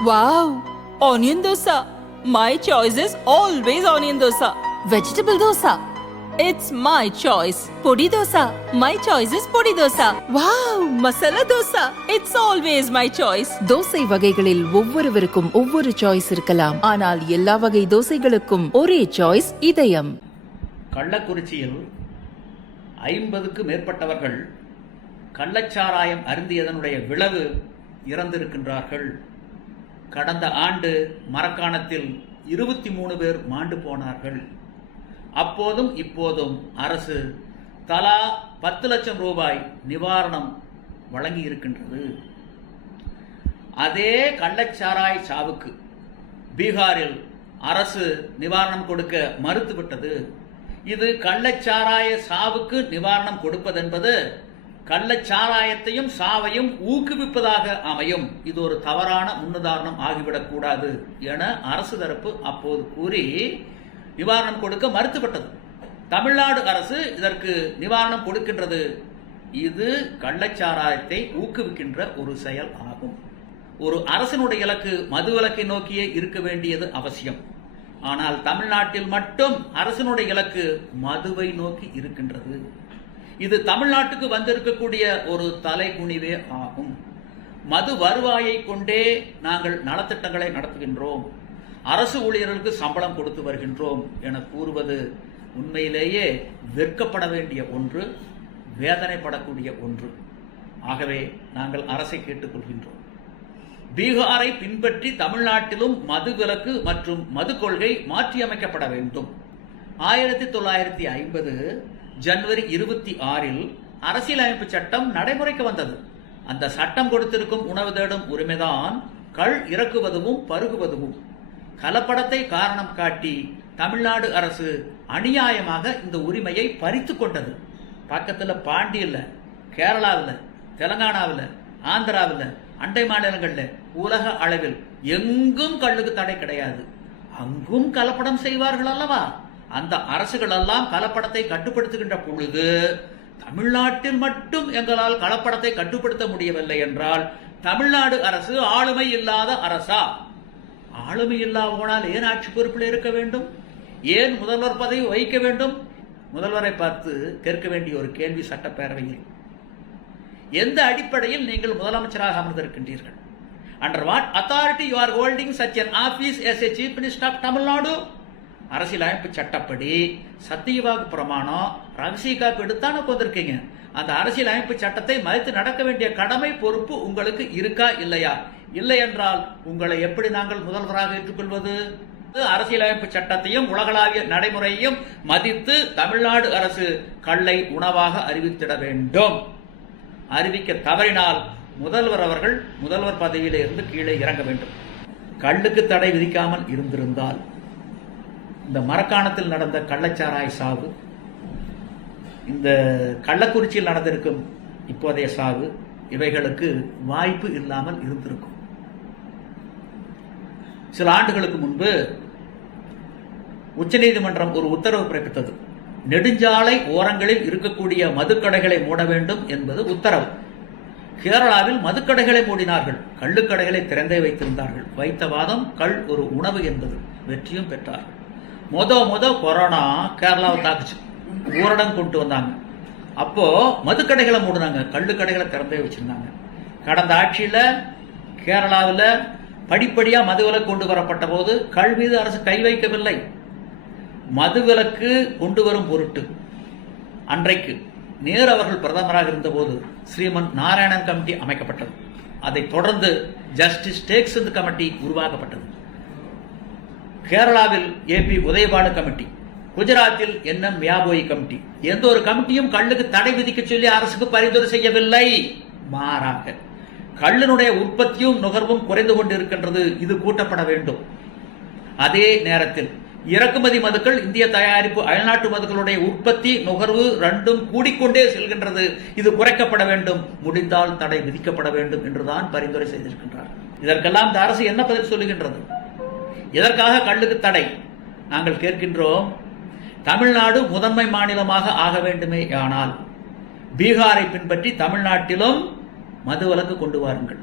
Wow! Onion dosa. My choice is always onion dosa. Vegetable dosa. It's my choice. Podi dosa. My choice is podi dosa. Wow! Masala dosa. It's always my choice. Dosa வகைகளில் ஒவ்வொருவருக்கும் ஒவ்வொரு choice இருக்கலாம் ஆனால் எல்லா வகை தோசைகளுக்கும் ஒரே choice இதயம் கள்ளக்குறிச்சியில் ஐம்பதுக்கு மேற்பட்டவர்கள் கள்ளச்சாராயம் அருந்தியதனுடைய விளைவு இறந்திருக்கின்றார்கள் கடந்த ஆண்டு மரக்காணத்தில் இருபத்தி மூணு பேர் மாண்டு போனார்கள். அப்போதும் இப்போதும் அரசு தலா பத்து லட்சம் ரூபாய் நிவாரணம் வழங்கி இருக்கின்றது. அதே கள்ளச்சாராய சாவுக்கு பீகாரில் அரசு நிவாரணம் கொடுக்க மறுத்துவிட்டது. இது கள்ளச்சாராய சாவுக்கு நிவாரணம் கொடுப்பதென்பது கள்ளச்சாராயத்தையும் சாவையும் ஊக்குவிப்பதாக அமையும். இது ஒரு தவறான முன்னுதாரணம் ஆகிவிடக்கூடாது என அரசு தரப்பு அப்போது கூறி நிவாரணம் கொடுக்க மறுத்துவிட்டது. தமிழ்நாடு அரசு இதற்கு நிவாரணம் கொடுக்கின்றது. இது கள்ளச்சாராயத்தை ஊக்குவிக்கின்ற ஒரு செயல் ஆகும். ஒரு அரசனுடைய இலக்கு மது விலக்கை நோக்கியே இருக்க வேண்டியது அவசியம். ஆனால் தமிழ்நாட்டில் மட்டும் அரசனுடைய இலக்கு மதுவை நோக்கி இருக்கின்றது. இது தமிழ்நாட்டுக்கு வந்திருக்கக்கூடிய ஒரு தலைகுனிவே ஆகும். மது வருவாயை கொண்டே நாங்கள் நலத்திட்டங்களை நடத்துகின்றோம். அரசு ஊழியர்களுக்கு சம்பளம் கொடுத்து வருகின்றோம் என கூறுவது உண்மையிலேயே வெட்கப்பட வேண்டிய ஒன்று வேதனைப்படக்கூடிய ஒன்று. ஆகவே நாங்கள் அரசை கேட்டுக்கொள்கின்றோம். பீகாரை பின்பற்றி தமிழ்நாட்டிலும் மது விலக்கு மற்றும் மது கொள்கை மாற்றியமைக்கப்பட வேண்டும். ஆயிரத்தி தொள்ளாயிரத்தி ஐம்பது ஜனவரி இருபத்தி ஆறில் அரசியலமைப்பு சட்டம் நடைமுறைக்கு வந்தது. அந்த சட்டம் கொடுத்திருக்கும் உணவு தேடும் உரிமைதான் கள் இறக்குவதும் பருகுவதும் கலப்படத்தை காரணம் காட்டி தமிழ்நாடு அரசு அநியாயமாக இந்த உரிமையை பறித்து கொண்டது. பக்கத்தில் பாண்டியில் கேரளாவில் தெலங்கானாவில் ஆந்திராவில் அண்டை மாநிலங்களில் உலக அளவில் எங்கும் கள்ளுக்கு தடை கிடையாது. அங்கும் கலப்படம் செய்வார்கள் அல்லவா? அந்த அரசுகள் எல்லாம் கலப்படத்தை கட்டுப்படுத்துகின்ற பொழுது தமிழ்நாட்டில் மட்டும் எங்களால் கலப்படத்தை கட்டுப்படுத்த முடியவில்லை என்றால் தமிழ்நாடு அரசு ஆளுமை இல்லாத அரசா? ஆளுமை இல்லாமல் ஏன் ஆட்சி பொறுப்பில் இருக்க வேண்டும்? ஏன் முதல்வர் பதவி வகிக்க வேண்டும்? முதல்வரை பார்த்து கேட்க வேண்டிய ஒரு கேள்வி சட்டப்பேரவையில். எந்த அடிப்படையில் நீங்கள் முதலமைச்சராக அமர்ந்திருக்கின்றீர்கள்? Under what authority you are holding such an office as a chief minister of Tamil Nadu. அரசியலமைப்பு சட்டப்படி சத்தியவாக்கு பிரமாணம் ரகசிய காப்பு எடுத்தான வந்திருக்கீங்க அந்த அரசியலமைப்பு சட்டத்தை மதித்து நடக்க வேண்டிய கடமை பொறுப்பு உங்களுக்கு இருக்கா இல்லையா? இல்லை என்றால் உங்களை எப்படி நாங்கள் முதல்வராக ஏற்றுக்கொள்வது? அரசியலமைப்பு சட்டத்தையும் உலகளாவிய நடைமுறையையும் மதித்து தமிழ்நாடு அரசு கல்லை உணவாக அறிவித்திட வேண்டும். அறிவிக்க தவறினால் முதல்வர் அவர்கள் முதல்வர் பதவியில இருந்து கீழே இறங்க வேண்டும். கல்லுக்கு தடை விதிக்காமல் இருந்திருந்தால் இந்த மரக்காணத்தில் நடந்த கள்ளச்சாராய சாவு இந்த கள்ளக்குறிச்சியில் நடந்திருக்கும் இப்போதைய சாவு இவைகளுக்கு வாய்ப்பு இல்லாமல் இருந்திருக்கும். சில ஆண்டுகளுக்கு முன்பு உச்சநீதிமன்றம் ஒரு உத்தரவு பிறப்பித்தது. நெடுஞ்சாலை ஓரங்களில் இருக்கக்கூடிய மதுக்கடைகளை மூட வேண்டும் என்பது உத்தரவு. கேரளாவில் மதுக்கடைகளை மூடினார்கள். கள்ளுக்கடைகளை திறந்தே வைத்திருந்தார்கள். வைத்த வாதம் கள் ஒரு உணவு என்பது வெற்றியும் பெற்றார்கள். மொத மொத கொரோனா கேரளாவை தாக்குச்சு. ஊரடங்கு கொண்டு வந்தாங்க. அப்போ மதுக்கடைகளை மூடினாங்க. கள்ளுக்கடைகளை திறந்தே வச்சிருந்தாங்க. கடந்த ஆட்சியில் கேரளாவில் படிப்படியா மதுவிலக்கு கொண்டு வரப்பட்ட போது கள் மீது அரசு கை வைக்கவில்லை. மதுவிலக்கு கொண்டு வரும் பொருட்டு. அன்றைக்கு நேரு அவர்கள் பிரதமராக இருந்தபோது ஸ்ரீமன் நாராயணன் கமிட்டி அமைக்கப்பட்டது. அதைத் தொடர்ந்து ஜஸ்டிஸ் டேக்ஸ் கமிட்டி உருவாக்கப்பட்டது. கேரளாவில் ஏபி உதயபாடு கமிட்டி குஜராத்தில் என்எம் வியாபோயி கமிட்டி எந்த ஒரு கமிட்டியும் கல்லுக்கு தடை விதிக்க சொல்லி அரசுக்கு பரிந்துரை செய்யவில்லை. மாறாக கல்லினுடைய உற்பத்தியும் நுகர்வும் குறைந்து கொண்டிருக்கின்றது. இது கூட்டப்பட வேண்டும். அதே நேரத்தில் இறக்குமதி மதுக்கள் இந்திய தயாரிப்பு அயல்நாட்டு மதுக்களுடைய உற்பத்தி நுகர்வு ரெண்டும் கூடிக்கொண்டே செல்கின்றது. இது குறைக்கப்பட வேண்டும். முடிந்தால் தடை விதிக்கப்பட வேண்டும் என்றுதான் பரிந்துரை செய்திருக்கின்றார் இதற்கெல்லாம் இந்த அரசு என்ன பதில் சொல்லுகின்றது? எதற்காக கல்லுக்கு தடை? நாங்கள் கேட்கின்றோம் தமிழ்நாடு முதன்மை மாநிலமாக ஆக வேண்டுமே ஆனால் பீகாரை பின்பற்றி தமிழ்நாட்டிலும் மதுவிலக்கு கொண்டு வாருங்கள்.